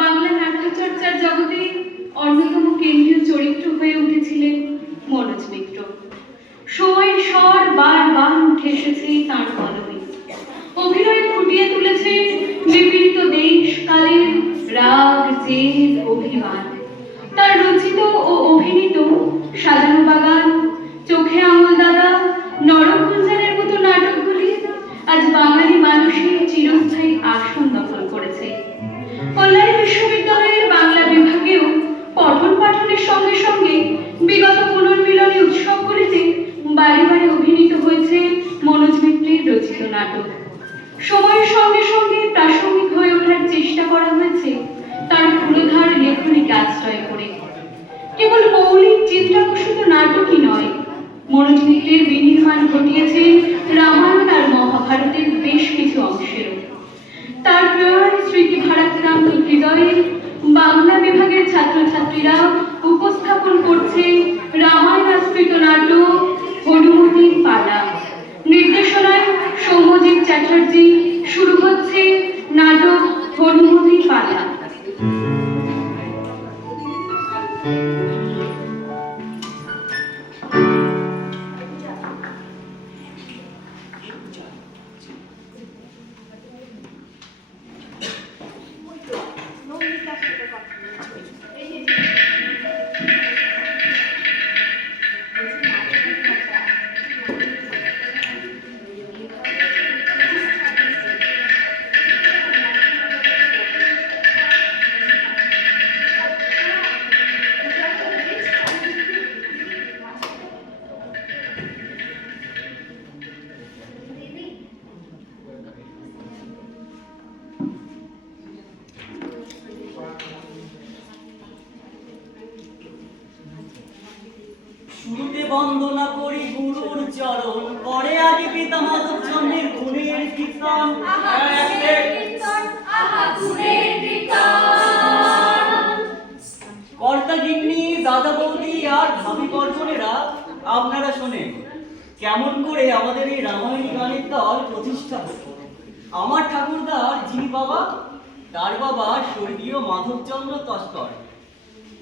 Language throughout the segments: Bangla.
বাংলা নাট্যচর্চার জগতে অন্যতম কেন্দ্রীয় চরিত্র হয়ে উঠেছিলেন মনোজ মিত্র। সময়ের স্বর বারবার উঠে এসেছে তাঁর কলমে। অভিনয় ফুটিয়ে তুলেছেন নিপীড়িত দেশ কালের রাগ, জেদ, অভিমান। তার রচিত ও অভিনীত সাজানো বাগান, চোখে আঙুল দাদা, নরকুঞ্জনের মতো নাটকগুলি আজ বাঙালি মানুষের চিরস্থায়ী আসন দখল করেছে। কল্যাণী বিশ্ববিদ্যালয়ের বাংলা বিভাগেও পঠন পাঠনের সঙ্গে সঙ্গে বিগত পুনর্মিলনী উৎসবগুলিতে বারে বারে অভিনীত হয়েছে মনোজ মিত্রের রচিত নাটক। সময়ের সঙ্গে সঙ্গে প্রাসঙ্গিক হয়ে ওঠার চেষ্টা করা হয়েছে তার পুরোধার লেখনীকে আশ্রয় করে। কেবল মৌলিক চিত্রাকর্ষিত নাটকই নয়, মনোজ মিত্রের বিনির্মাণ ঘটিয়েছেন রামায়ণ আর মহাভারতের বেশ কিছু অংশেরও। তার প্রয়াণ স্মৃতি ভারাক্রান্ত হৃদয়ে বাংলা বিভাগের ছাত্রছাত্রীরা উপস্থাপন করছে রামায়ণাশ্রিত নাটক হনুমতির পালা। নির্দেশনায় সৌম্যজিৎ চ্যাটার্জি। শুরু হচ্ছে নাটক হনুমতির পালা। শুরুতে বন্দনা করি গুরুর চরণ, পরে আগে পিতা মাধবচন্দ্রের গুণের কীর্তন। কর্তা গিন্নি, দাদা বৌদি আর ভাবি বর্জনেরা, আপনারা শোনেন কেমন করে আমাদের এই রামায়ণী গানের দল প্রতিষ্ঠা হতো। আমার ঠাকুরদার যিনি বাবা, তার বাবা স্বর্গীয় মাধবচন্দ্র তস্কর,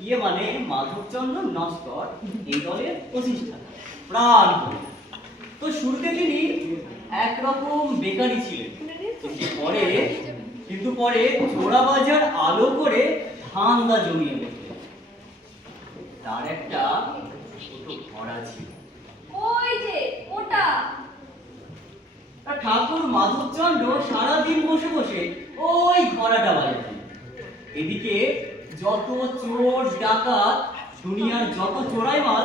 ইয়ে মানে মাধবচন্দ্র নস্কর, এই দলের প্রতিষ্ঠাতা প্রাণ। তো শুরুতে তিনি একরকম বেকারি ছিলেন, কিন্তু পরে চোরা বাজার আলো করে ধান্দা জমিয়ে বসলেন। তার একটা ছোট ঘোড়া ছিল, ওই যে ওটা। ঠাকুর মাধবচন্দ্র সারাদিন বসে বসে ওই ঘোড়াটা বাজাতেন। এদিকে যত চোর ডাকাত, দুনিয়ার যত চোরাই মাল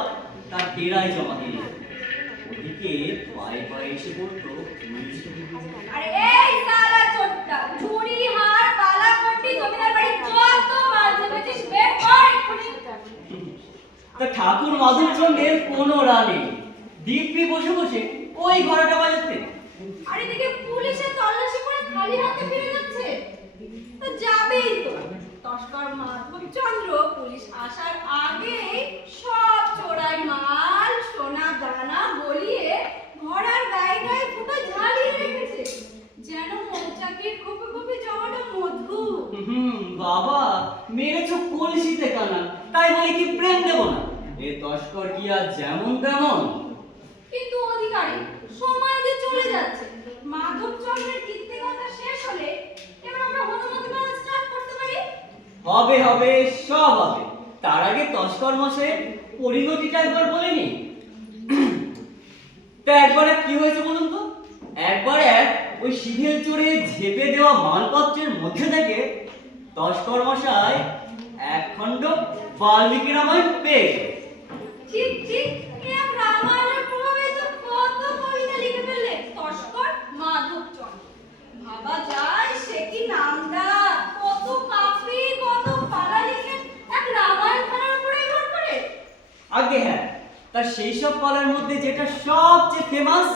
তার ডেরায় জমা দিয়ে, ওদিকে পায়ে পায়ে এসে পড়তো পুলিশ। আরে এই সালা চোরটা, চুরি হার পালা কটি জমিদার বাড়ি যত মাল জমেছিস বের কর এক্ষুনি। তা ঠাকুর মাধবচন্দ্রের কোনো রানে দিব্যি বসে বসে ওই ঘোড়াটা বাজাতেন। আরে দেখে পুলিশের তল্লাশি করে খালি হাতে ফিরে যাচ্ছে, তো যাবেই তো। তস্কর মাধবচন্দ্র পুলিশ আসার আগে সব চোরাই মাল, সোনা দানা গলিয়ে ঘোড়ার গায়ে গায়ে ফুটো ঝালিয়ে রেখেছে, যেন মৌচাকের খোপে খোপে জমানো মধু। বাবা, মেরেছ কলসিতে কানা, তাই বলে কি প্রেম দেব না? এ তস্কর কি আর যেমন তেমন? কিন্তু অধিকারী, সময় যে চলে যাচ্ছে, মাধবচন্দ্রের কীর্তিকথা শেষ হলে এবার আমরা হনুমতি পালা স্টার্ট করতে পারি। হবে হবে, সব হবে। তার আগে তস্কর মশাই পরিণতিটা একবার বলেনি। তা একবার কি হয়েছে বলুন তো? একবার ওই সিঁধেল চড়ে ঝেপে দেওয়া মালপত্রের মধ্যে থেকে তস্কর মশাই এক খণ্ড বাল্মীকি রামায়ণ পেয়ে। ঠিক ঠিক, এক রামায়ণের প্রভাবে তো কত কবিতা লিখে ফেললে তস্কর মাধবচন্দ্র। ভাবা যায় সে কি নামটা, কত কাফি, কত পালা লিখে এক রামায়ণ খানার উপরে ভর করে। আগে হ্যাঁ, তার সেই সব পালার মধ্যে যেটা সবচেয়ে ফেমাস,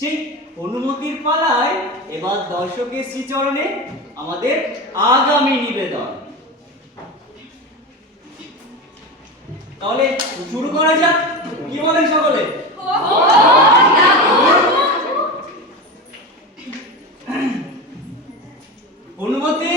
সেই হনুমতির পালায় এবার দর্শকের শ্রীচরণে আমাদের আগামী নিবেদন। তাহলে শুরু করা যাক, কি বলেন সকলে? হনুমতি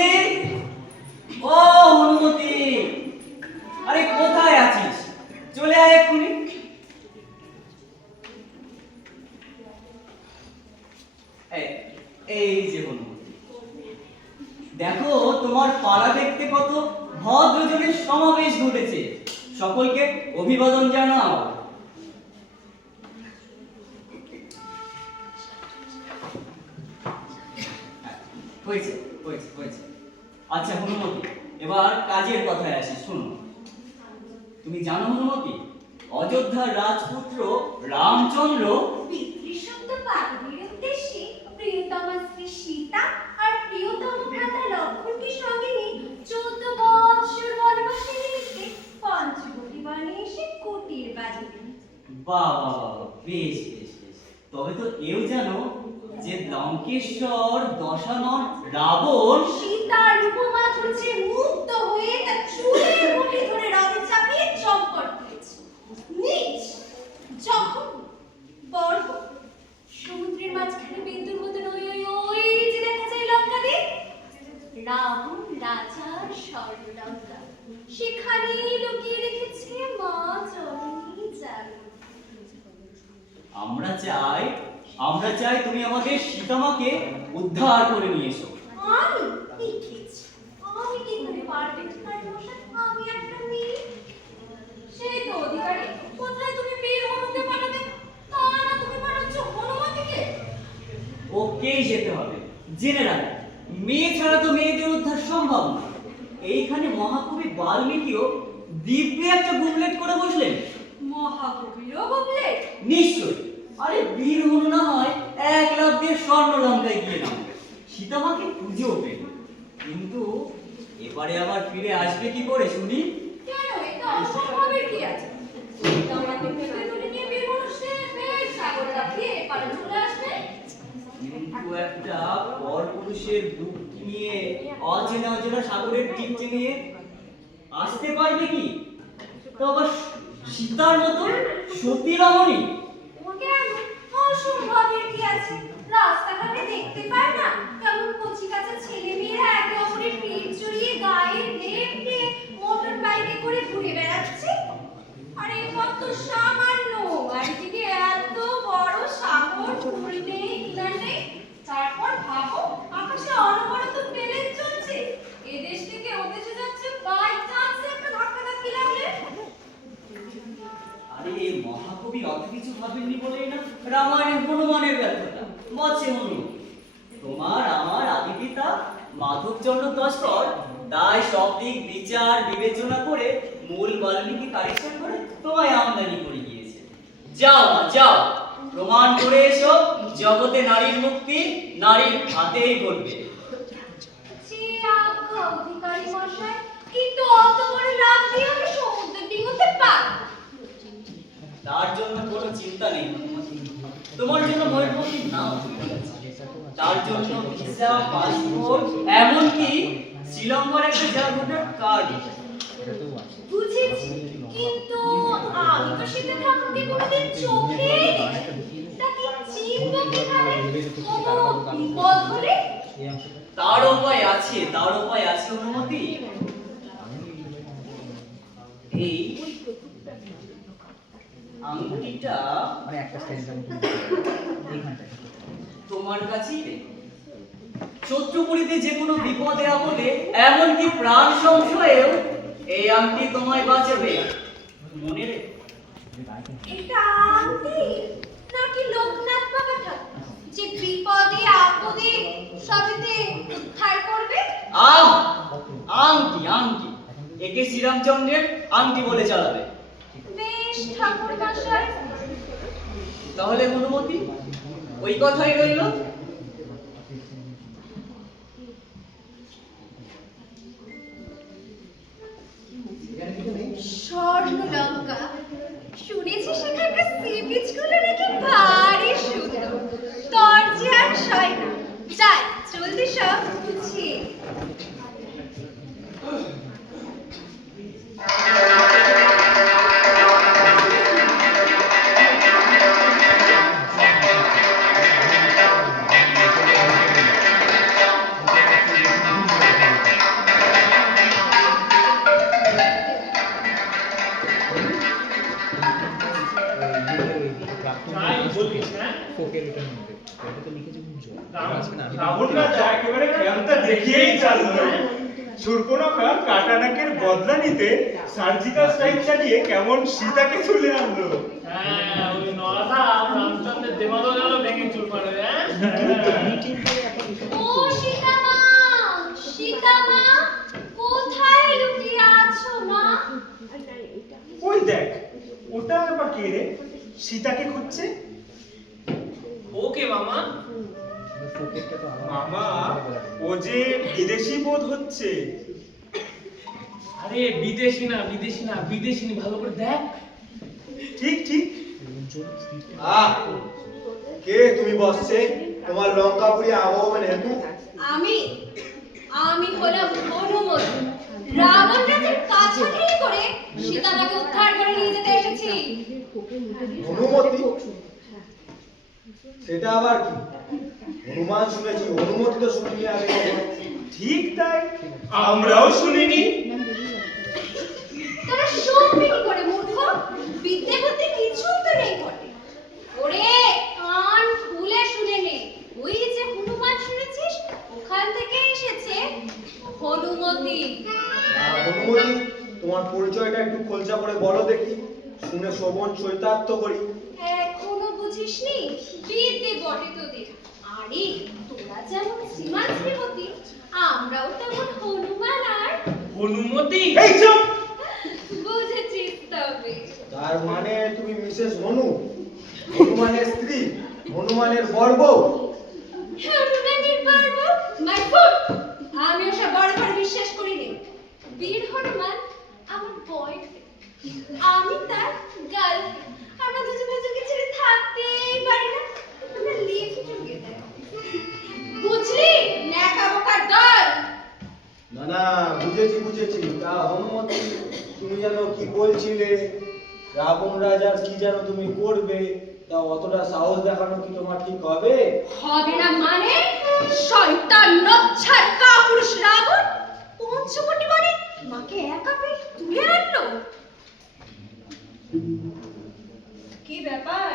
দেখো তোমার পাড়া দেখতে কত ভদ্রজনের সমাবেশ ঘটেছে। সকলকে অভিবাদন জানাও। হয়েছে হয়েছে হয়েছে। আচ্ছা হনুমতি, এবার কাজের কথায় আসি, শুনো। তুমি জানো হনুমতি, অযোধ্যার রাজপুত্র রামচন্দ্র পিতৃশব্দ পালনের উদ্দেশ্যে প্রিয়তমা স্ত্রী সীতা আর প্রিয়তম ভ্রাতা লক্ষ্মণকে সঙ্গে নিয়ে 14 বৎসর বনবাসে নিমিত্তে পঞ্চবটী বনে এসে কুটির বাঁধিলেন। বাহ বাহ বাহ, বেশ বেশ বেশ। তবে তো এও জানো যে লঙ্কেশ্বর দশানন রাবণ সীতার রূপমাধুর্যে মুগ্ধ হয়ে তার চুলের মুঠি ধরে রথে চাপিয়ে চম্পট দিয়েছে। নীচ যখন বর্ব সমুদ্রের মাঝখানে বিন্দুর মতন ওই যে দেখা যায় লঙ্কা দ্বীপ, রাবণ রাজার স্বর্ণলঙ্কা সেখানে লুকিয়ে রেখেছে মা জননী জাগরণ। আমরা চাই তুমি আমাদের সীতামাকে উদ্ধার করে নিয়ে এসো। আমি লিখেছি, আমি কি করে পারবে? আর মশাই, আমি একটা মেয়ে। সেই তো অধিকারী, কোথায় তুমি বীর হনুকে পাঠাবে? তা না তুমি পাঠাচ্ছ হনুমতিকে। ওকেই যেতে হবে। জেনে রাখো, মেয়ে ছাড়া তো মেয়েদের উদ্ধার সম্ভব না। এইখানে মহাকবি বাল্মীকিও দিব্যি একটা বুকলেট করে বসলেন। মহাকবিরও বললে? নিশ্চয়ই। আরে বীর হনু না হয় 1 লাখ দিয়ে স্বর্ণলঙ্কায় গিয়ে নাম সীতামাকে খুঁজেও পেল, কিন্তু এবারে আবার ফিরে আসবে কি করে শুনি? কেন, এটা অসম্ভবের কি আছে? সীতামাকে পেতে তুলে নিয়ে বীর হনু সে বেশ সাগর কাটিয়ে এপারে চলে আসবে। কিন্তু একটা পরপুরুষের বুক নিয়ে অচেনা অচেনা সাগরের টিপ নিয়ে আসতে পারবে কি? তো আবার সীতার মতন সতী রমণী। কেন, অসম্ভবের কি আছে? রাস্তাঘাটে দেখতে পায় না কেমন কচি কাঁচা ছেলে মেয়েরা একে অপরের পিঠ জড়িয়ে গায়ে লেপ দিয়ে মোটর বাইকে করে ঘুরে বেড়াচ্ছে? আরে কত সামান্য, আর এদিকে এত বড় সাগর, ফুল নেই কিনার নেই। তারপর ভাবো, আকাশে অনবরত প্লেন চলছে। এদেশ থেকে ওদেশে যাচ্ছে, বাই চান্স একটা ধাক্কাধাক্কি লাগলে। আরে মহাকবি অত কিছু ভাবেননি বলেই না রামায়ণের হনুমানের ব্যর্থতা মছে হনু। তোমার আমার আদি পিতা মাধবচন্দ্র তস্কর, তাই সব দিক বিচার বিবেচনা করে মূল বাল্মীকি কারেকশন করে তোমায় আমদানি করে গিয়েছে। যাও মা যাও, প্রমাণ করে এসো জগতে নারীর মুক্তি নারীর হাতেই ঘটবে। সে আজ্ঞা অধিকারী মশাই, কিন্তু অত বড় লাভ দিয়ে আমি সমুদ্রের ডিঙোতে পারবো? তার জন্য কোনো চিন্তা নেই, তোমার জন্য ময়ূরপঙ্খী নাও তার জন্য ভিসা, পাসপোর্ট, এমনকি শ্রীলঙ্কার একটা জায়গাটার কার্ড। বুঝেছি, কিন্তু আমি তো সেটা ঠাকুরকে কোনোদিন চোখেই দেখিনি। তা কি চিনবো কিভাবে? কোনো বিপদ হলে? তার উপায় আছে অনুমতি। এই আংটিটা তোমার কাছেই রেখো। শত্রুপুরীতে যে কোনো বিপদে আপদে, এমনকি প্রাণ সংশয়েও এই আংটি তোমায় বাঁচাবে, মনে রেখো। এটা আংটি নাকি লোকনাথ বাবা ঠাকুর, যে বিপদে আপদে সবেতে উদ্ধার করবে? আংটি আংটি, একে শ্রীরামচন্দ্রের আংটি বলে চালাবে। বেশ ঠাকুর মশাই। তাহলে হনুমতি, ওই কথাই রইল। স্বর্ণলঙ্কা, শুনেছি সেখানকার সি বিচ গুলো নাকি ভারী সুন্দর। দরজে আর সয় না, যাই জলদি সব গুছিয়ে। ফোকের এটার মধ্যে এটা তো লিখেছে খুব জোর। রাবণ রাজা একেবারে খেয়ালটা দেখিয়েই চাললো। শূর্পণখা কাটা নাকের বদলা নিতে সার্জিক্যাল স্ট্রাইক চালিয়ে কেমন সীতাকে তুলে আনলো। হ্যাঁ, ওই নরাধা রামচন্দ্রের দেবালয় ভেঙে চুরমার হয়ে, হ্যাঁ? ও সীতামা, সীতামা, কোথায় লুকিয়ে আছো মা? ওই দেখ, ওটা আবার কে রে? সীতাকে খুঁজছে। ওকে মামা। মামা, ও যে বিদেশি বোধ হচ্ছে। আরে বিদেশি না, বিদেশি না, বিদেশিনী, ভালো করে দেখ। ঠিক ঠিক। কে তুমি বসছে তোমার লঙ্কাপুরি আগমন হেতু? আমি আমি হলাম হনুমতি। রাবণ রাজার কাছাকাছি করে সীতামাকে উদ্ধার করে নিয়ে যেতে এসেছি। হনুমতি? সেটা আবার কি? হনুমান শুনেছি, হনুমতি তো শুনিনি আগে কখনো। ঠিক তাই, আমরাও শুনিনি। তোরা শুনবি কি করে মূর্খ? বিদ্যে বুদ্ধি কিছুই তো নেই ঘটে। ওরে কান খুলে শুনে নে, ওই যে হনুমান শুনেছিস, ওখান থেকে এসেছে হনুমতি। হনুমতি, তোমার পরিচয়টা একটু খোলসা করে বলো দেখি, শুনে শোভন চৈতার্থ করি। এখনো বুঝিসনি? বিদ্যে বটে তোদের। আরে তোরা যেমন শ্রীমান শ্রীমতী, আমরাও তেমন হনুমান আর হনুমতি? এই চুপ! বুঝেছিস তবে। তার মানে তুমি মিসেস হনু, হনুমানের স্ত্রী, হনুমানের বর্ব। হনুমানের বর্ব? My foot! আমি ওসব বড় বড় বিশ্বাস করি নে। বীর হনুমান আমার বয়ফ্রেন্ড, আমি তার গার্লফ্রেন্ড। আমরা দুজন দুজনকে ছেড়ে থাকতেই পারি না। তোমরা লিভ টুগেদার। বুঝলি? ন্যাকা বোকার দল। না না, বুঝেছি বুঝেছি। তা হনুমতি, তুমি যেন কি বলছিলে, রাবণ রাজার কি যেন তুমি করবে, তা অতটা সাহস দেখানো কি তোমার ঠিক হবে? হবে না মানে? শয়তান নচ্ছার কাপুরুষ রাবণ পঞ্চবটি মানে মাকে একা পেয়ে তুলে আনলো। কি ব্যাপার?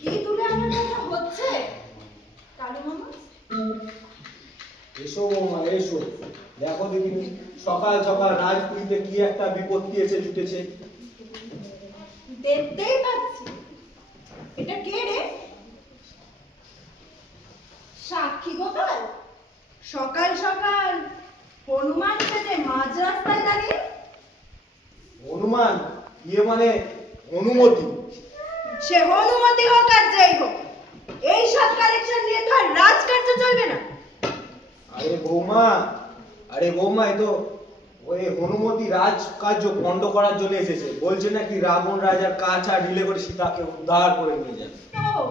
কি তুলে আনার কথা হচ্ছে কালু মামা? এসো বৌমা এসো, দেখো দেখিনি সকাল সকাল রাজপুরীতে কি একটা বিপত্তি এসে জুটেছে। দেখতেই পাচ্ছি। এটা কে রে? সাক্ষী গোপাল? সকাল সকাল হনুমান সেজে মাঝ রাস্তায় দাঁড়িয়ে? হনুমান ইয়ে মানে অনুমতি। সে হনুমতি হোক আর যাই হোক, এই সব কালেকশন নিয়ে তো আর রাজকার্য চলবে না। আরে বৌমা এ তো ওই হনুমতি রাজকার্য পণ্ড করার জন্য এসেছে। বলছে নাকি রাবণ রাজার কাছা ঢিলে করে সীতাকে উদ্ধার করে নিয়ে যাবে। ও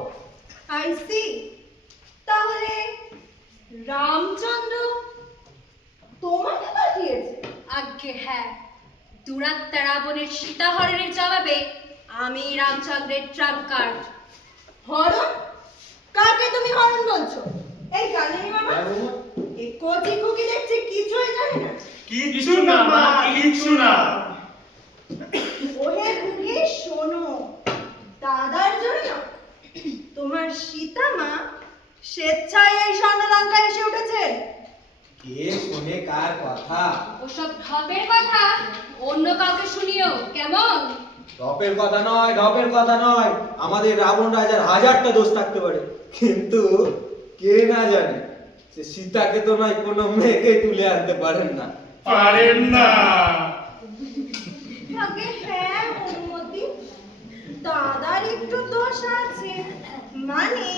আই সি। তাহলে রামচন্দ্র তোমাকে পাঠিয়েছে? আজ্ঞে হ্যাঁ, দুরাত্মা রাবণের সীতাহরণের জবাবে আমি রামচন্দ্রের ট্রাম্প কার্ড। হরণ? কাকে তুমি হরণ বলছো? এই কালিনী মামা, এই কচি খুকি দেখছি কিছুই জানে না। কিচ্ছু না মা, কিচ্ছু না। ওহে খুকি শোনো, দাদার জন্য তোমার সীতামা স্বেচ্ছায় এই স্বর্ণলঙ্কায় এসে উঠেছে। কে শোনে কার কথা? ওসব ঢপের কথা অন্য কাউকে শুনিও কেমন? ঢপের কথা নয়, ঢপের কথা নয়। আমাদের রাবণ রাজার হাজারটা দোষ থাকতে পারে, কিন্তু কে না জানে সে সীতাকে তো নয় কোনো মেয়েকে তুলে আনতে পারেন না। পারেন না। আগে হ্যাঁ অনুমতি, দাদার একটু দোষ আছে। মানে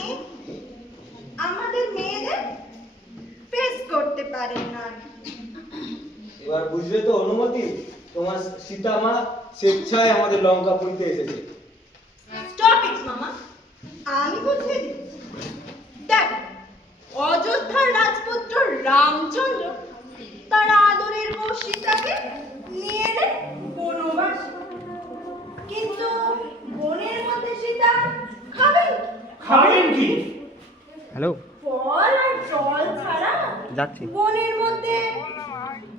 আমাদের মেয়েদের ফেস করতে পারেন না। এবার বুঝলে তো অনুমতি, তোমার সীতামা স্বেচ্ছায় আমাদের লঙ্কাপুরীতে এসেছে। স্টপ ইট মামা, আমি বুঝিয়ে দিচ্ছি। দেখ, অযোধ্যার রাজপুত্র রামচন্দ্র তার আদরের বউ সীতাকে নিয়ে এলেন বনবাস। কিন্তু বনের মধ্যে সীতা খাবেন খাবেন কি? হ্যালো, ফল আর জল ছাড়া যাচ্ছি। বনের মধ্যে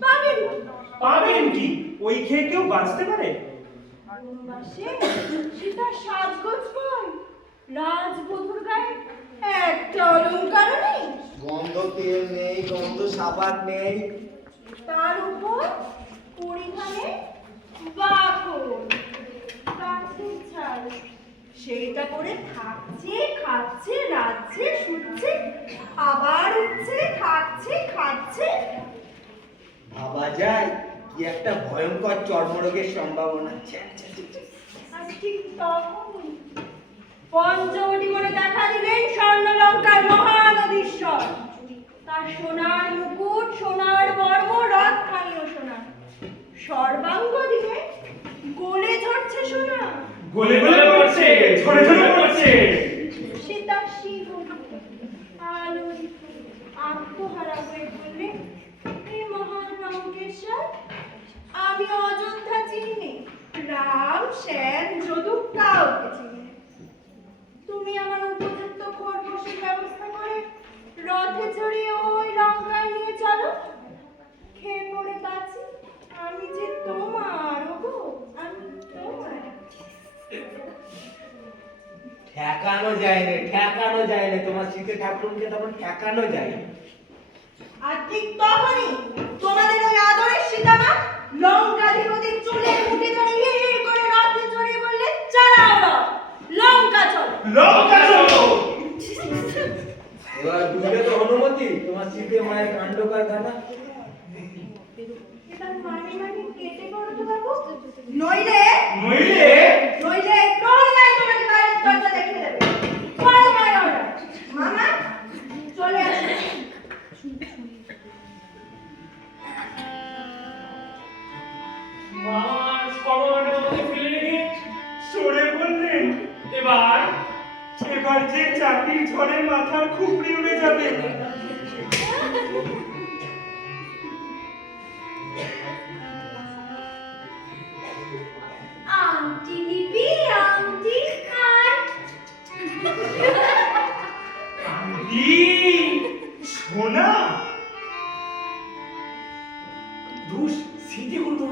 পাবেন না। পাবেন কি? ওই খেয়ে কেউ বাঁচতে পারে? বনবাসে সীতা সাজগোজ পায়, রাজবধূর গায়ে একটা অলংকারও নেই। গন্ধ তেল নেই, গন্ধ সাবান নেই। তার উপর পরিধানে বাকল, গাছের ছাল। সেইটা করে থাকছে, খাচ্ছে, রাখছে, শুচ্ছে, আবার উঠছে, থাকছে, খাচ্ছে। ভাবা যায় কি একটা ভয়ঙ্কর চর্মরোগের সম্ভাবনা। আর ঠিক তখনই পঞ্চবটি করে দেখা দিলেন স্বর্ণলঙ্কার মহানদীশ্বর। তার সোনার মুকুট, সোনার বর্ম, রথখানিও সোনার, সর্বাঙ্গ দিয়ে গলে ঝরছে সোনা। গলে গলে পড়ছে, ঝরে ঝরে পড়ছে। সে তার শিরোমণি আলোড়িত আত্মহারা হয়ে বললেন, হে মহান লঙ্কেশ্বর, আমি অযোধ্যা চিনি নে, রাম, শ্যাম, যদু কাউকে চিনি নে। তুমি আমার উপযুক্ত খরগোশের ব্যবস্থা করে রথে চড়িয়ে ওই লঙ্কায় নিয়ে চলো। খেয়ে পড়ে বাঁচি, আমি যে তোমার, ওগো আমি তোমার। ঠেকানো যায় না, ঠেকানো যায় না। তোমার শীতে ঠাকুরকে তখন ঠেকানো যায় না। আর ঠিক তখনই তোমাদের ওই আদরের সীতামা লঙ্কাধিপতির চুলের মুঠি ধরে হিড় করে রথে চড়িয়ে বললে, চালাও রথ, লঙ্কা চলো। লঙ্কা চলো। এবার বুঝলে তো অনুমতি, তোমার শীতে মায়ের কাণ্ড কারখানা। এবার মানে মানে কেটে করো তো বাবু, নইলে নইলে নইলে প্রহরীরাই তোমাকে বাইরের দরজা দেখিয়ে দেবে। বড় মায়ের অর্ডার, মামা চলে আসো। আমার সর্বনাশের মধ্যে ফেলে রেখে সরে বললেন, এবার এবার যে চাকরির ঝড়ে মাথার খুপড়ি উড়ে যাবে। আংটি নিবি, আংটি আর ই সোনা। ধুস সিটি গুলো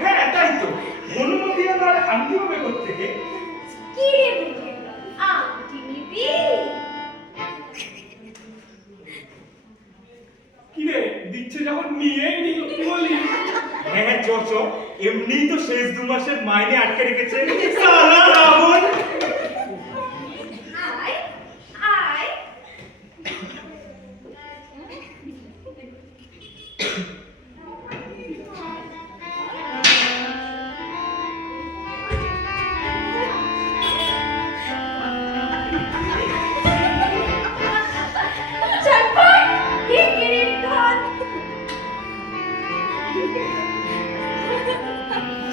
হ্যাঁ তাই তো, অনুমতি আমার আনতে হবে কোত্থেকে? কি রে বুঝে, আংটি নিবি? কি রে দিচ্ছে যখন নিয়েই নিল কি বলি? হ্যাঁ চচ, এমনিই তো শেষ 2 মাসের মাইনে আটকে রেখেছে সালা রাবণ। আয় আয়। চটপট হিকিরির ধন।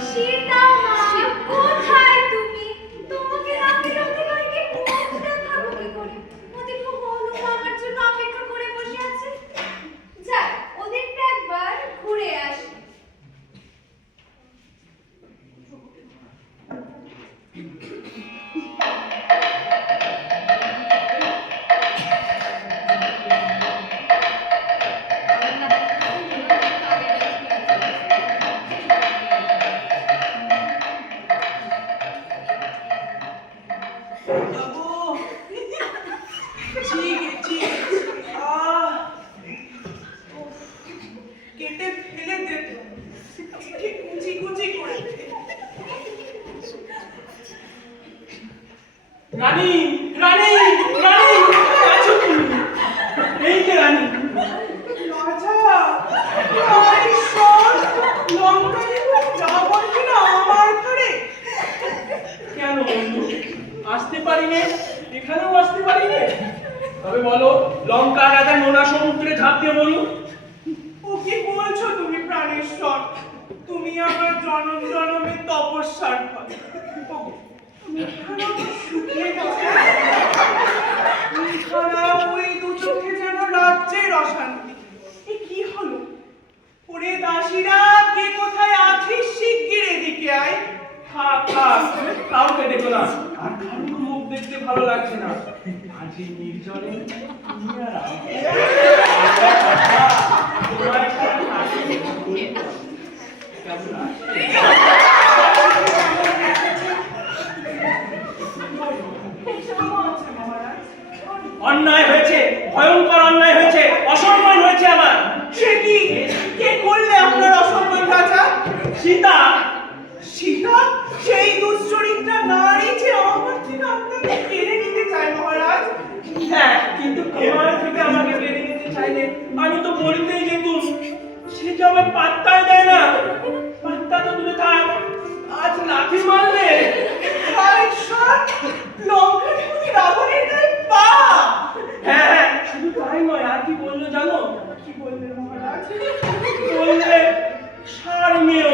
সীতামা, কোথায় তুমি? তোমাকে না পেলে অধিকারীকে মুখটা খাবো কি করে? ওদের খুব অনুপ আমার জন্য অপেক্ষা করে বসে আছে। যাই, ওদেরটা একবার ঘুরে আসি। কেটে ফেলে দে, ঠিক কুচি কুচি করে দে। রানী রানী রানী, আছো তুমি? এই যে রানী। রাজা, আমার ঈশ্বর, লঙ্কায় যা বলছি না আমার ঘরে। কেন বন্ধু আসতে পারিনি? এখানেও আসতে পারিনি? তবে বলো, লঙ্কা রাজা নোনা সমুদ্রে ঝাঁপ দিয়ে বলুন। ও কি বলছো তুমি প্রাণেশ্বর? তুমি আমার জনম জনমের তপস্যার ফল। শুকিয়ে গেছে। ওই দু চোখে যেন রাজ্যের অশান্তি। এ কি হলো? ওরে দাসীরা, কে কোথায় আছিস শিগগির এদিকে আয়। থাক থাক, কাউকে দেখো না, আর কারোর মুখ দেখতে ভালো লাগছে না। আজ এই নির্জনে তুমি আর আমি। তোমার সাথে থাকি। কেমন আছিস? সে কি কে করলে আপনার অসম্মান রাজা? সীতা সীতা সেই দুশ্চরিত্রা নারী যে আমার থেকে আপনাকে কেড়ে নিতে চায় মহারাজ। হ্যাঁ, কিন্তু তোমার থেকে আমাকে কেড়ে নিতে চাইলে আমি তো বলতেই যেতুম। সে যে আমার পাত্তাই দেয় না। পাত্তা তো দূরে থাক, আজ লাথি মারলে। হায় ঈশ্বর, লঙ্কাধিপতি রাবণের গায়ে পা। হ্যাঁ, শুধু তাই নয়, আর কি বললো জানো? কি বললেন মহারাজ? বললে সারমেয়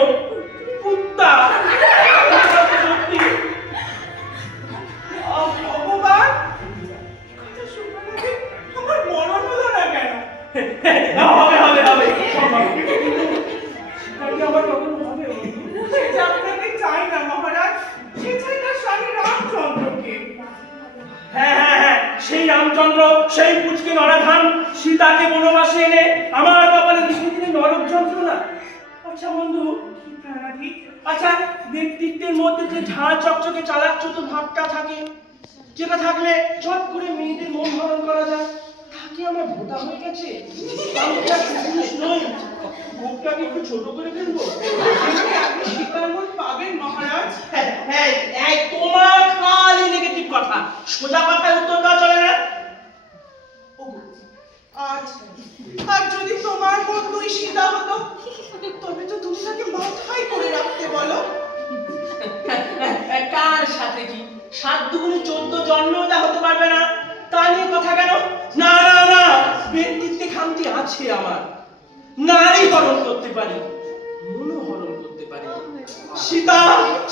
কুত্তা। সত্যি ভগবান, কথা শোনার আগে আমার মরণ হলো না কেন? হবে হবে হবে সব হবে। সেটা কি আমার কখনো হবে? সে যে আপনাকে চাই না মহারাজ, সে চাই তার স্বামী রামচন্দ্রকে। হ্যাঁ হ্যাঁ হ্যাঁ, সেই রামচন্দ্র, সেই পুচকে নরাধাম সীতাকে বনবাসে এনে আমার কপালে লিখে দিলে নরক যন্ত্রণা। আচ্ছা বন্ধু, কি প্রাণাধি? আচ্ছা ব্যক্তিত্বের মধ্যে যে ঝাঁ চকচকে চালাচ্যত ভাবটা থাকে, যেটা থাকলে চট করে মেয়েদের মন হরণ করা যায়, তাকে আমার ভোটা হয়ে গেছে। আমি কি আর পুরুষ নই? বুকটাকে একটু ছোট করে ফেলবো? আপনি সীতার মন পাবেন মহারাজ? হ্যাঁ হ্যাঁ হ্যাঁ, তোমার খালি নেগেটিভ কথা, সোজা কথায় উত্তর দেওয়া চলে না। ও, আজ আজ যদি তোমার বন্ধুই সীতা হতো, তবে তো তুমি তাকে মাথায় করে রাখতে বলো। কার সাথে কি 7 দুগুণে 14 জন্মেও তা হতে পারবে না, তা নিয়ে কথা কেন? না না না, ব্যক্তিত্বে খামতি আছে আমার। নারীকরণ করতে পারি, মনোহরণ করতে পারি। সীতা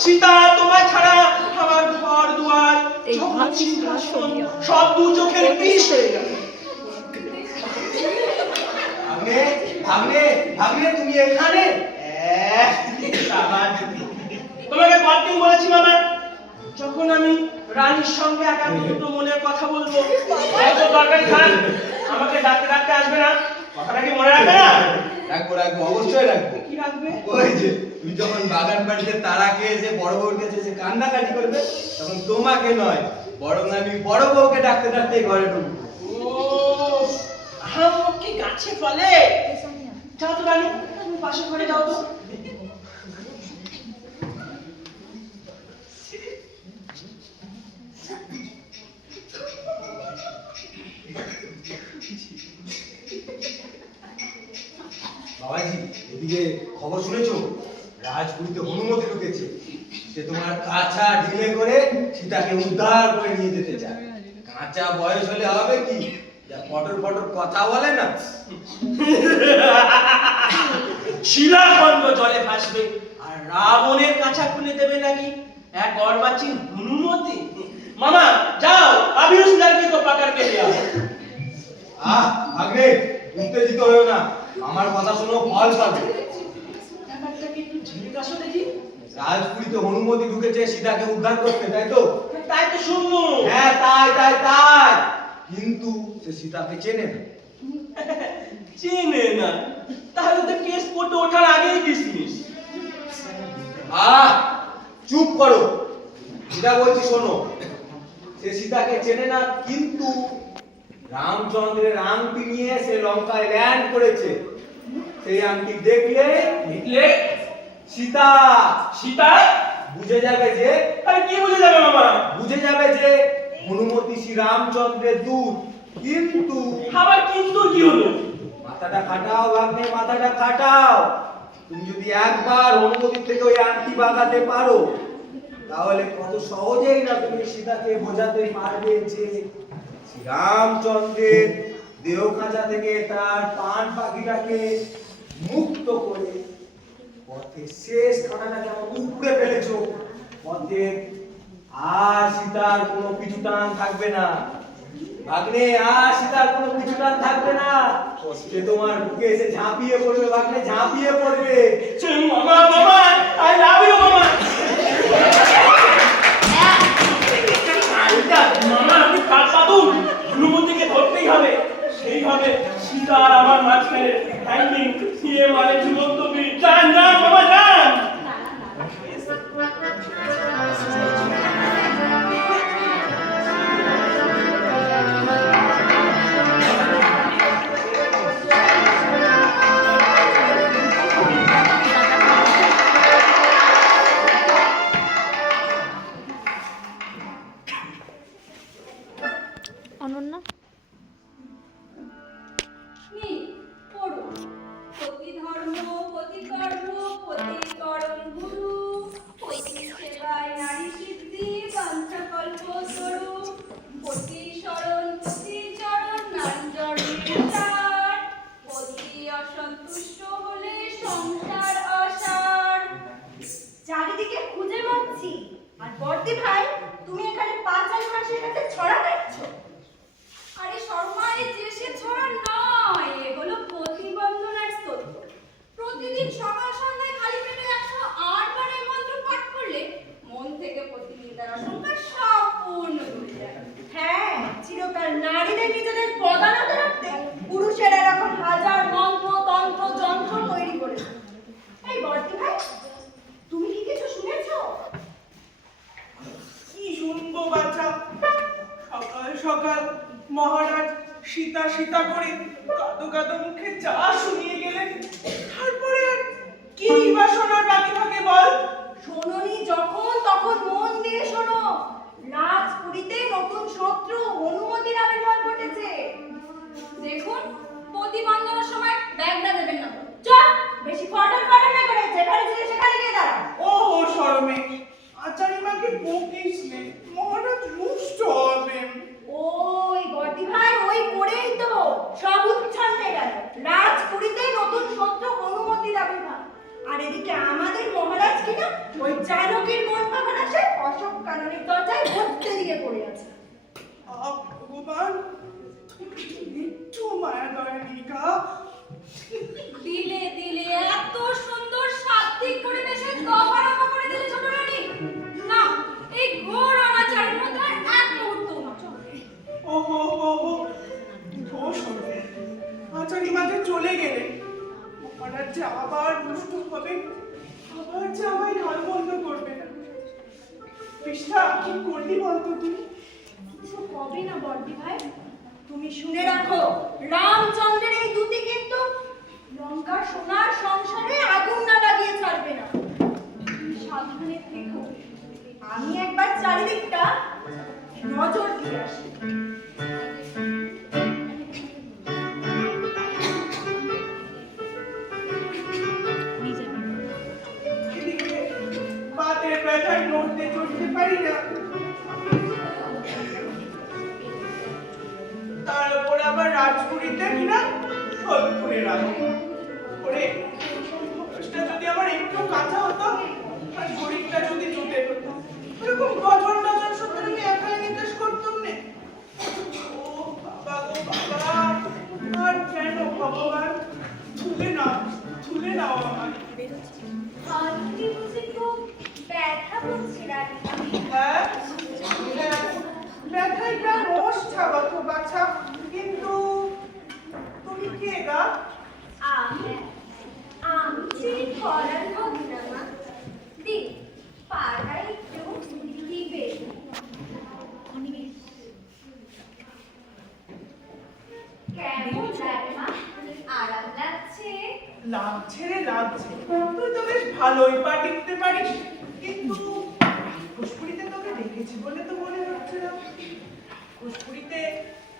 সীতা তোমায় ছাড়া আমার ঘর দুয়ার জগৎ সিংহাসন সব দু চোখের বিষ হয়ে গেল। ভাগ্নে, ভাগ্নে, ভাগ্নে, তুমি এখানে? তোমাকে কতদিন বলেছি মামা, যখন আমি রানীর সঙ্গে একান্ত মনের কথা বলবো, এত দরকারি থাক, আমাকে ডাকতে ডাকতে আসবে না। কথাটা কি মনে রাখবে না? রাখবো রাখবো, অবশ্যই রাখবো। কি রাখবে? ওই যে তুমি যখন বাগান বাড়িতে তারা খেয়ে এসে বড় বউর কাছে এসে কান্নাকাটি করবে, তখন তোমাকে নয়, বরং আমি বড় বউকে ডাকতে ডাকতে ঘরে ঢুকবো। ও আহাম্মক কি গাছে ফলে? যাও তো রানী, তুমি পাশে ঘরে যাও তো। বাবাজি, এদিকে খবর শুনেছো? রাজপুরীতে হনুমতি ঢুকেছে। সে তোমার কাঁচা ঢিলে করে সীতাকে উদ্ধার করে নিয়ে যেতে চায়। কাঁচা বয়স হলে হবে কি, যা পটর পটর কথা বলে না। শিলাখণ্ড জলে ভাসবে আর রাবণের কাঁচা খুলে দেবে নাকি এক অর্বাচীন হনুমতি। মামা যাও, अभी उस लड़की को पकड़ के ले आओ। ভাগ্নে, উত্তেজিত হয়েও না, আমার কথা শোনো, ফল পাবে। ব্যাপারটা কি একটু ঝেড়ে কাশো দেখি। রাজপুরীতে হনুমতি ঢুকেছে সীতাকে উদ্ধার করতে, তাই তো? তাই তো শুনবো। হ্যাঁ, তাই তাই তাই। কিন্তু সে সীতাকে চেনে না। চেনে না? তাহলে তো কেস করতে ওঠার আগেই ডিসমিস। চুপ করো, যেটা বলছি শোনো। সে সীতাকে চেনে না, কিন্তু রামচন্দ্রের আংটি নিয়ে সে লঙ্কায় ল্যান্ড করেছে। সেই আংটি দেখলে দেখলে সীতা সীতা বুঝে যাবে যে, আরে কি বুঝে যাবে মামা? বুঝে যাবে যে হনুমতি শ্রী রামচন্দ্রের দূত। কিন্তু আবার কিন্তু কি হলো? মাথাটা খাটাও ভাগ্নে, মাথাটা খাটাও। তুমি যদি একবার হনুমতির থেকে ওই আংটি বাগাতে পারো, তাহলে কত সহজেই না তুমি সীতাকে বোঝাতে পারবে যে রামচন্দ্রের দেহ খাঁচা থেকে তার প্রাণ পাখিটাকে মুক্ত করে পথে শেষ কাঁটাটাকে আমার উপড়ে ফেলেছো। পথে আর সীতার কোনো পিছু টান থাকবে না ভাগ্নে, আর সীতার কোনো পিছু টান থাকবে না। সে তোমার বুকে এসে ঝাঁপিয়ে পড়বে ভাগ্নে, ঝাঁপিয়ে পড়বে। মামা মামা, আই লাভ ইউ মামা। মামা আপনি কাজ পাতুন, হনুমতিকে ধরতেই হবে। সেই হবে সীতা আর আমার মাঝখানে হ্যাঙ্গিং, ইয়ে মানে ঝুলন্ত বীর। যান যান মামা যান। বর্দি ভাই, তুমি এখানে 5 মাসের কাছে ছড়া কাটছ? আরে শর্মা, এ যে সে ছড়া নয়, এগুলো প্রতিবন্ধনার স্তোত্র। প্রতিদিন সকাল সন্ধ্যায় খালি পেটে 108 বার এই মন্ত্র পাঠ করলে মন থেকে প্রতিনিন্দার আশঙ্কা সম্পূর্ণ দূরে যায়। হ্যাঁ, চিরকাল নারীদের নিজেদের পদানত রাখতে পুরুষেরা এরকম হাজার মন্ত্র তন্ত্র যন্ত্র তৈরি করেছে। এই বর্দি ভাই, তুমি কি কিছু শুনেছো? কি শুনবো বাচ্চা? সকাল সকাল মহারাজ সীতা সীতা করে কাঁদো কাঁদো মুখে যা শুনিয়ে গেলেন, তারপরে আর কি বা শোনার বাকি থাকে বল? শোনোনি যখন, তখন মন দিয়ে শোনো। রাজপুরীতে নতুন শত্রু অনুমতির আবির্ভাব ঘটেছে। দেখুন, প্রতিবন্ধনের সময় ব্যাগটা দেবেন না। চল, বেশি ফটার ফটার না করে যেখানে ছিলে সেখানে গিয়ে দাঁড়া। ও শরমে, আচারিমাকে বকিস নে, মহারাজ রুষ্ট হবেন। ওই বর্দি ভাই, ওই করেই তো সব উচ্ছন্নে গেল। রাজপুরীতে নতুন শত্রু অনুমতির আবির্ভাব, আর এদিকে আমাদের মহারাজ কিনা ওই চাণকের মন পাখার আসে অশোক কাননের দরজায় ভর্তি দিয়ে পড়ে আছে। ভগবান, তুমি একটু মায়া দয়া নিকা। দিলে দিলে এত সুন্দর সাত্বিক পরিবেশে দফারফা করে দিলে ছোট রানী। না, এই ঘোর অনাচারের মধ্যে আর এক মুহূর্ত না চলবে। ওহো ওহো, ও শরমে, আচারিমা যে চলে গেলেন, মহারাজ যে আবার দুষ্ট হবে, আবার যে আমায় গাল বন্ধ করবে না। পৃষ্ঠা, কি করলি বলতো তুই? কিছু হবে না বর্দি ভাই, তুমি শুনে রাখো, রামচন্দ্রের এই দুটি কিন্তু লঙ্কার সোনার সংসারে আগুন না লাগিয়ে ছাড়বে না। তুমি সাবধানে থেকো, আমি একবার চারিদিকটা নজর দিয়ে আসি। এদিকে বাতের ব্যথায় নড়তে চড়তে পারি না, তার উপর আবার রাজপুরীতে কিনা সোদপুরের আলো। ওরে, মুখোশটা যদি আমার একটু কাঁচা হতো, আর শরীরটা যদি জুটে হতো, এরকম গঠন টজন সত্যি একাই নিকাশ করতাম নে। ও বাবা গো বাবা, আর কেন ভগবান, তুলে নাও আমার। আজকে বুঝি খুব ব্যথা করছে রানীমা। হ্যাঁ, ব্যথায় প্রাণ অবস্থা গত বাছা, কিন্তু তুমি কে গা? আমি চিনি করার ভগিনা মা। দি, পাড়া একটু দিবে। কেমন রানীমা, আরাম লাগছে? লাগছে রে লাগছে, তুই তো বেশ ভালোই পা টিপতে পারিস, কিন্তু ঘুষপুরিতে তোকে দেখেছি বলে তো মনে হচ্ছে না। ঘুষপুরিতে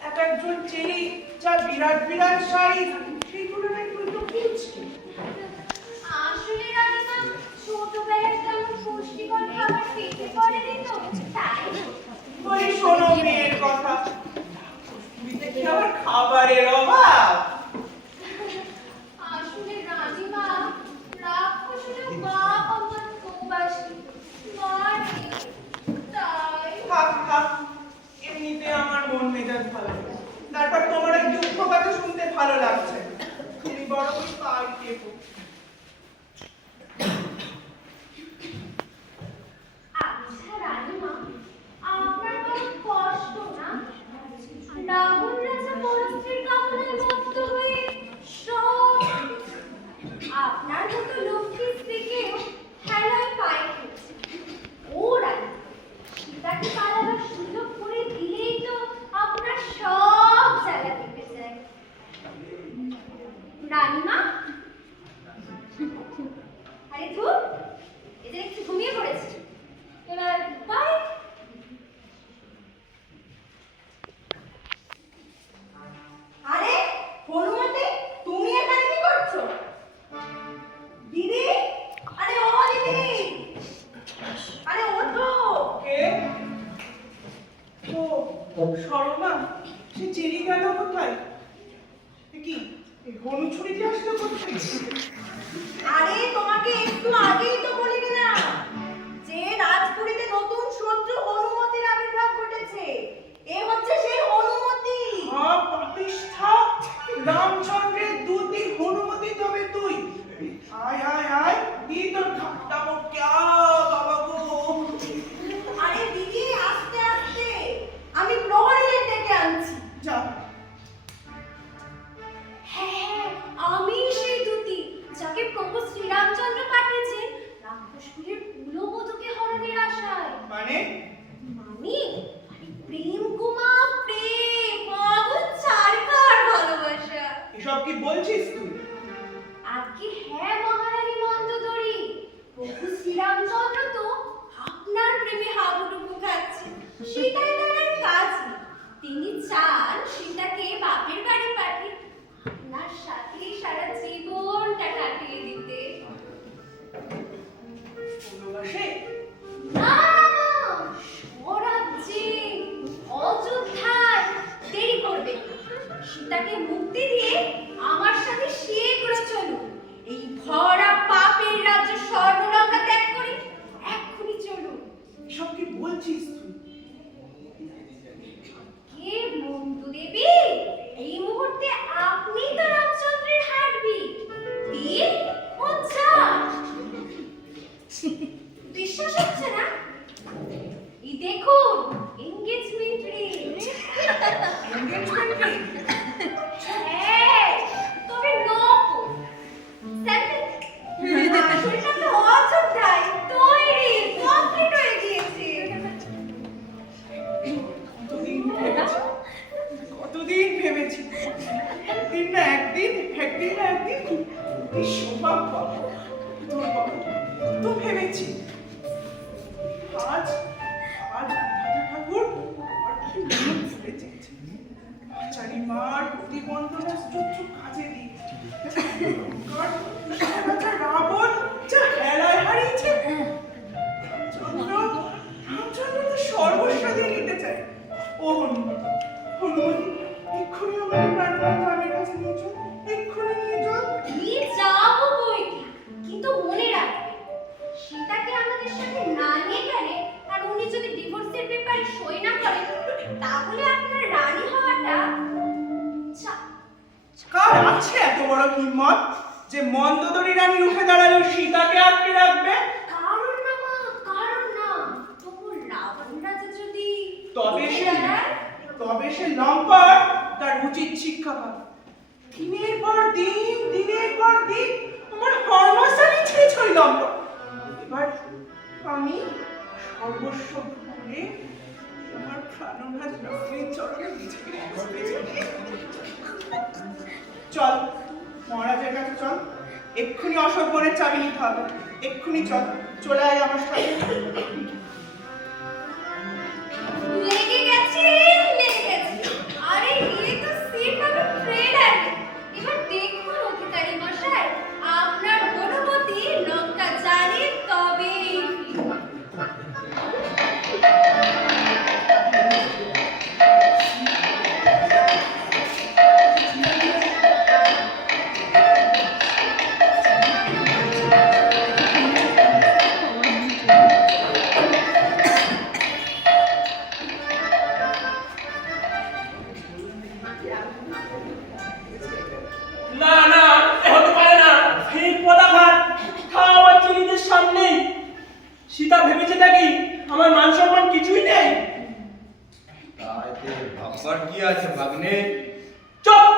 এক একজন চেরি যা বিরাট বিরাট সাইজ, সেই তুলনায় তুই তো বুঝছি। আসলে রানীমা, ছোটবেলায় তেমন পুষ্টিকর খাবার খেতে পারেনি তো, তাই। ওই শোনো মেয়ের কথা, ঘুষপুরিতে কি আবার খাবারের অভাব? আসলে রানীমা, রাক্ষসের বাপ আমার প্রবাসী, মার নেই, তাই। থাক থাক, এমনিতে আমার মন মেজাজ ভালো নেই। তারপর তোমার এই দুঃখ কথা শুনতে ভালো লাগছে, তুমি বড় করে পাই কেবো। আচ্ছা রানীমা, আপনার কোনো কষ্ট না? রাবণ রাজা পরস্ত্রীর কামনায় মত্ত হয়ে সব আপনার মতো লক্ষ্মী স্ত্রীকেও খেলায় পায়ে ফেলছে। ও রানী, সীতাকে পালাবার সুযোগ করে দিলেই তো আপনার সব জায়গা কেটে যায়। রানীমা, আরে ধুর, এদের একটু ঘুমিয়ে পড়েছে। এবার বাই। আরে হনুমতি, তুমি এখানে কি করছো? দিদি, আরে ও দিদি, আরে ওঠো। কে? ও শর্মা, সে চেরি গেল কোথায়? এ কি, এই হনু ছুরিটি আসলো কোথায়? আরে তোমাকে একটু আগেই তো বলে গেলাম যে রাজপুরীতে নতুন পুত্র হনুমতির আবির্ভাব ঘটেছে। এ হচ্ছে সেই হনুমতি। পাপিষ্ঠা, রামচন্দ্রের দূতি হনুমতি তবে তুই। আয় আয় আয়, কি তোর খাট্টা মুখা বাবা গো। আরে দিদি, আস্তে আস্তে, আমি প্রহরীদের ডেকে আনছি। যা। হ্যাঁ, আমি সেই দূতি যাকে প্রভু শ্রীরামচন্দ্র পাঠিয়েছেন রাক্ষসকুলের কুলবধূকে হরণের আশায়। মানে প্রেম কুমা, প্রেম আগুন চারকার ভালোবাসা। এসব কি বলছিস তুই? আজকে হ্যাঁ মহারানী মন্দোদরী, প্রভু শ্রীরামচন্দ্র তো আপনার প্রেমে হাবুডুবু খাচ্ছে। সেটাই তার কাজ। তিনি চান সীতাকে বাপের বাড়ি পাঠিয়ে আপনার সাথে সারা জীবনটা কাটিয়ে দিতে। ভালোবাসে? না না, স্বরাজ্যে অযোধ্যায় দেরি করবে। সীতাকে মুক্তি দিয়ে আমার সাথে শীঘ্র চলুন। এই ভরা পাপের রাজ্য স্বর্ণলঙ্কা ত্যাগ করে এক্ষুনি চলুন। এসব কি বলছিস তুই? কে মন্দু দেবী, এই মুহূর্তে আপনি তো রামচন্দ্রের হার্টবিট। দিন ও যান। বিশ্বাস হচ্ছে না? এই দেখুন, এনগেজমেন্ট রিং। Engagement ring? হ্যাঁ, তবে নকল। স্যাম্পল। আসলটা তো অযোধ্যায় তৈরি, কমপ্লিট হয়ে গিয়েছে। কতদিন ভেবেছি, একদিন না একদিন, একদিন না একদিন কি সৌভাগ্য পাবো তোর বাবা। তো ভেবেছি আজ আজ দাদা ঠাকুর আমার কি মন ভরে চেয়েছে। আচারি মার প্রতিবন্ধনা স্তোত্র কাজে দিই। রাবণ যা খেলায় হারিয়েছে, রামচন্দ্র তো সর্বস্ব দিয়ে নিতে চায়। ও হনুমতি, হনুমতি, এক্ষুনি আমাকে প্রাণনাথ রামের কাছে নিয়ে চল, এক্ষুনি নিয়ে চল। নিয়ে যাবো বই, কিন্তু মনে রাখবেন, সীতাকে আমাদের সাথে না নিয়ে গেলে আর উনি যদি ডিভোর্সের পেপারে সই না করেন, তাহলে আপনার রানী হওয়াটা কার আছে এত বড় হিম্মত যে মন্দোদরী রানী রুখে দাঁড়ালো সীতাকে আটকে রাখবে? কারণ না মা, কারণ না। তবু রাবণ রাজা যদি তবে সে লম্পট তার উচিত শিক্ষা পাবে। দিনের পর দিন আমার হরমাসানি ছেড়েছ ওই লম্পট। এবার আমি সর্বস্ব ভুলে আমার প্রাণনাথ রামের চরণে চল, মহারাজের কাছে চল, এক্ষুনি অশোকবনের চাবি নিতে হবে। এক্ষুনি চল, চলে আয় আমার সাথে। লেগে গেছে। আরে ये तो सिर्फ একটা ট্রেলার। এবার দেখুন অধিকারী মশাই, আপনার হনুমতি লঙ্কা জানে তবেই না না, এ হতে পারে না। এই পদাঘাত খাওয়া চিনিদের সামনেই সীতা ভেবেছে নাকি আমার মান সম্মান কিছুই নেই? তাইতে ভাববার কি আছে ভাগ্নে? চুপ!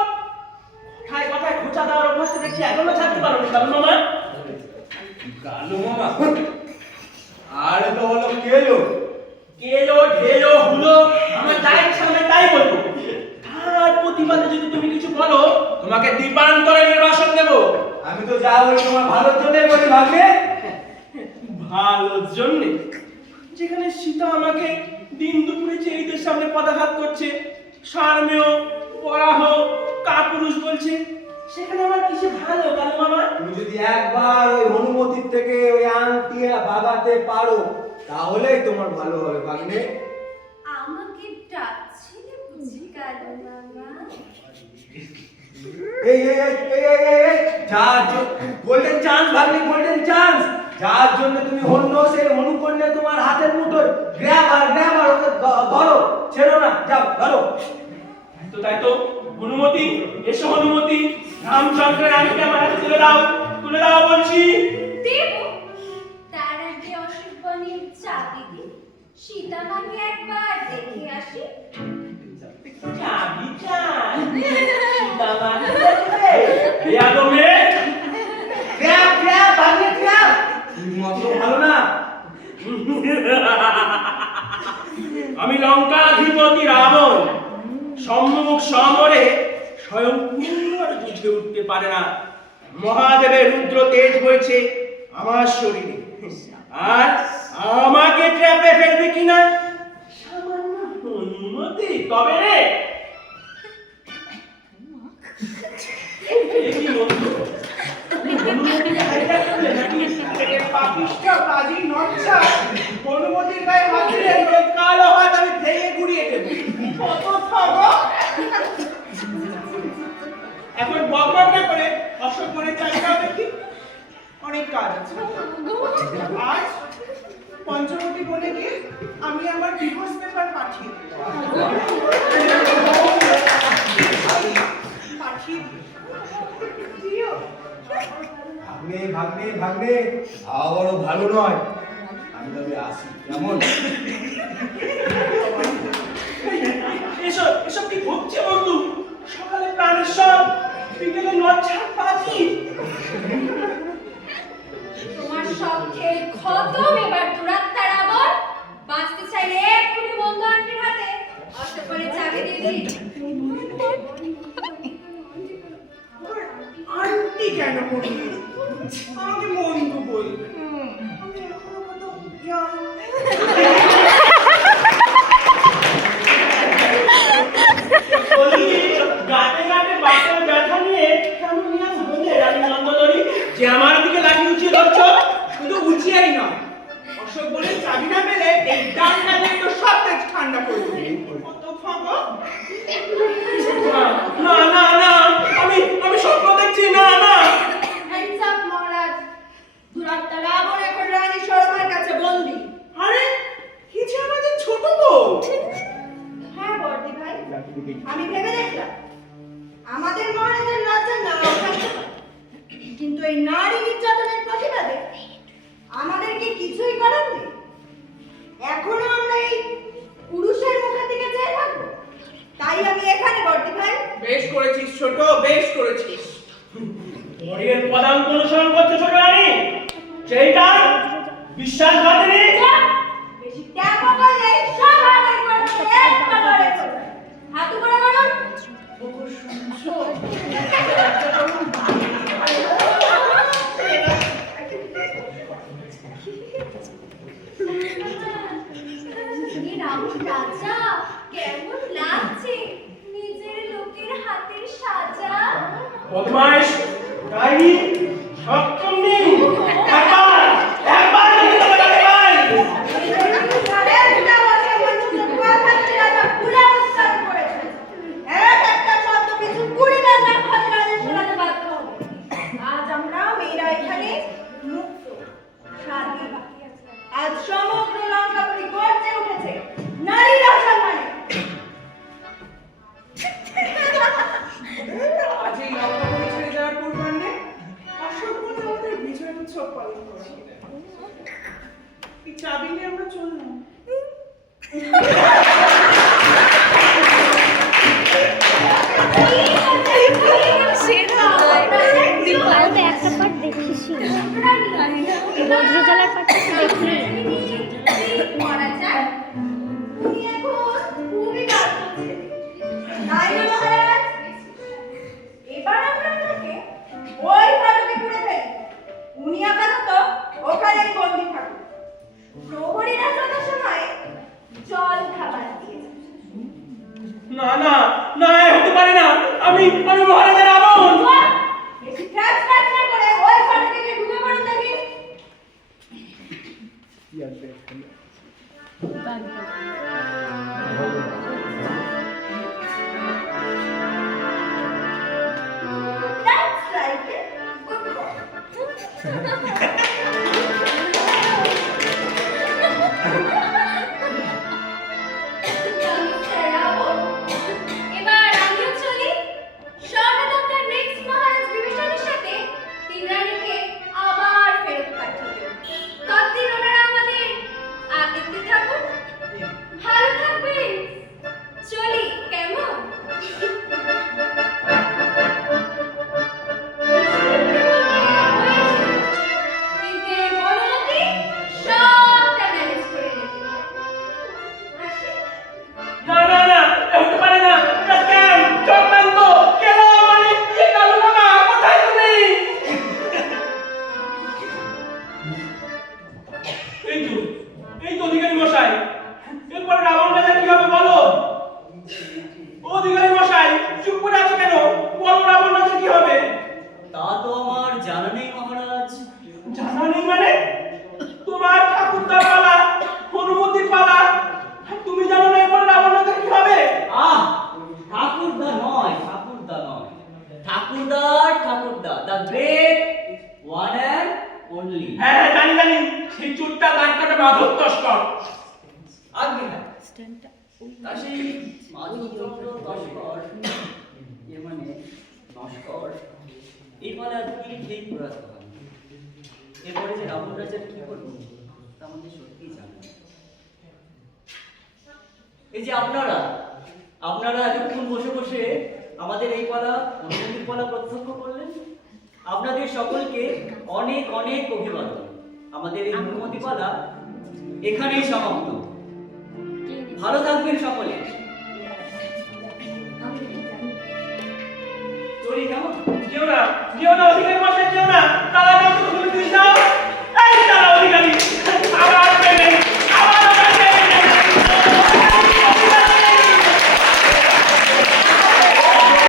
কথায় কথায় খোঁচা দেওয়ার অভ্যাসটা দেখছি এখনো ছাড়তে পারো না কালু মামা। কালু মামা? আর তো হলো কেলো। কেলো ঢেলো হুলো আমার যা ইচ্ছা আমি তাই বলবো। তার প্রতিবাদে যদি তুমি কিছু বলো তোমাকে দ্বীপান্তরে নির্বাসন দেব। আমি তো যা বলি তোমার ভালোর জন্যই বলি ভাগ্নে। ভালোর জন্যে? যেখানে সীতা আমাকে দিন দুপুরে চেয়েদের সামনে পদাঘাত করছে, সারমেয় পরাহ কাপুরুষ বলছে, সেখানে আমার কিসে ভালো কালু মামা? তুমি যদি একবার ওই হনুমতির থেকে ওই আংটি বাগাতে পারো তাহলেই তোমার ভালো হবে ভাগ্নে। আমাকে ডাকছিলে বুঝি কালু মামা? এই যা গোল্ডেন চান্স ভাগ্নে, গোল্ডেন চান্স। যার জন্য তুমি হন্য সেই অনুকন্যা তোমার হাতের মুঠোয় গ্র্যাব আর ওকে ধরো, ছেড়ো না, যাও ধরো। তো তাই তো, হনুমতি, এসো হনুমতি, রামচন্দ্রের রানীকে আমার হাতে তুলে দাও বলছি। দেব, তার আগে অশুভনের চাবি দিই, সীতা মাকে একবার দেখে আসি। চাবি চান? সীতা মাকে দেখবে? বেয়াদব মেয়ে। গ্র্যাব ভাগ্নে গ্র্যাব, তুমি মতো ভালো না। আমি লঙ্কাধিপতি রাবণ, সম্মুখ সমরে স্বয়ং কুমার বুঝে উঠতে পারে না। মহাদেবের রুদ্র তেজ বইছে আমার শরীরে, আর আমাকে ট্র্যাপে ফেলবে কিনা সামান্য অনুমতি তবে রে। কি বন্ধু, অনুমতি হাইটা করলে নাকি? পাপিষ্ঠ কাজী নচ্ছা অনুমতির গায়ে হাত দিলে ওই কালো হাত আমি ভেঙে গুড়িয়ে দেবো। কত থাকো এখন বকবক না করে অশোক মনের চাহিদা দেখি, অনেক কাজ আছে। আজ পঞ্চবতী বলে গিয়ে আমি আমার ডিভোর্স পেপার পাঠিয়ে দিও। ভাগ্নে আবারও ভালো নয়, আমি তবে আসি, কেমন? এসব কি হচ্ছে বন্ধু? সকালে প্রাণেশ্বর, বিকেলে নচ্ছার পাখি। তোমার শখের খতম এবার দুরাত্মা রাবণ। বাঁচতে চাইলে এক্ষুনি বন্ধু আন্টির হাতে অষ্টপরের চাবি দিয়ে দিই। আন্টি কেন বলি? আমাকে মন্দ বলবে। আমি এখনো কত young। বলি, গাতে গাতে বাতের ব্যথা নিয়ে কেমন নিয়ে বললে রানী নন্দনী যে আমার দিকে লাগিয়ে উঁচিয়ে ধরছ? শুধু উচিয়াই নয়, অশোক বলে চাবি না পেলে এই ডান্ডা দিয়ে তো সব তেজ ঠান্ডা করবে। কত ফাঁকা। না না না, আমি স্বপ্ন দেখছি। না না, Hands up, মহারাজ। দুরাত্মা রাবণ এখন রানী শর্মার কাছে বন্দী। আরে কি যে আমাদের ছোট বউ। হ্যাঁ বর্দি ভাই, আমি ভেবে দেখলাম আমাদের মহারাজের লজ্জা নাও থাকতে পারে, কিন্তু এই নারী নির্যাতনের প্রতিবাদে আমাদেরকে কিছুই করার নেই। এখনো আমরা এই পুরুষের মুখের দিকে চেয়ে থাকবো? তাই আমি এখানে বর্দি ভাই। বেশ করেছিস ছোট, বেশ করেছিস। পরের পদাঙ্ক অনুসরণ করতে ছোট রানী, সেইটা বিশ্বাসঘাতিনী। বেশি ট্যাপো করলে সব হাতের করে এক পালরে চলে। হাত উপরে করুন। রাবণ রাজা, কেমন লাগছে নিজের লোকের হাতের সাজা? বদমাইশ, ডাইনি, সক্ষম নেই। একবার যদি তোমাকে পাই। আজ সমগ্র লঙ্কাপুরী গর্জে উঠেছে নারীর অসম্মানে। আজ এই লঙ্কাপুরি ছেড়ে যাওয়ার পূর্বাহ্নে অশোক বলে আমাদের বিজয় উৎসব পালন করা হবে। এই চাবি নিয়ে আমরা চললাম। দীপালতে একটা পার্ট দেখেছি, রৌদ্রজ্বালার পার্টটা দেখিনি। মহারাজ, উনি এখন খুবই ব্যস্ত ছিলেন। তাই না মহারাজ? এবার আমরা ওনাকে ওই ফাটকে পুড়ে ফেলি। উনি আপাতত ওখানেই বন্দী থাকুন। প্রহরীরা যথাসময়ে জল খাবার দিয়ে যাবে। না না না, এ হতে পারে না। আমি মহারাজা রাবণ। বেশি ক্রাচ ক্রাচ না করে ওই ফাটকে গিয়ে ঢুকে পড়ুন দেখি। That's like it. Good boy. একটা মাধব তস্কর। আজ্ঞে হ্যাঁ। তা সেই মাধবচন্দ্র তস্কর, এর মানে নস্কর, এই বলে আর কি ঠিক প্রয়াস হয়। এরপরে যে রাবণ রাজার কি করবো তা আমাদের সত্যিই জানা নেই। এই যে আপনারা এতক্ষণ বসে বসে আমাদের এই পালা, অনুমতির পালা প্রত্যক্ষ করলেন, আপনাদের সকলকে অনেক অনেক অভিবাদন। আমাদের এই অনুমতি পালা এখানেই সমাপ্ত। ভালো থাকবেন সকলে। চলি কেমন? যেও না, অধিকার মশাই যেও না, তারা তুমি দাও।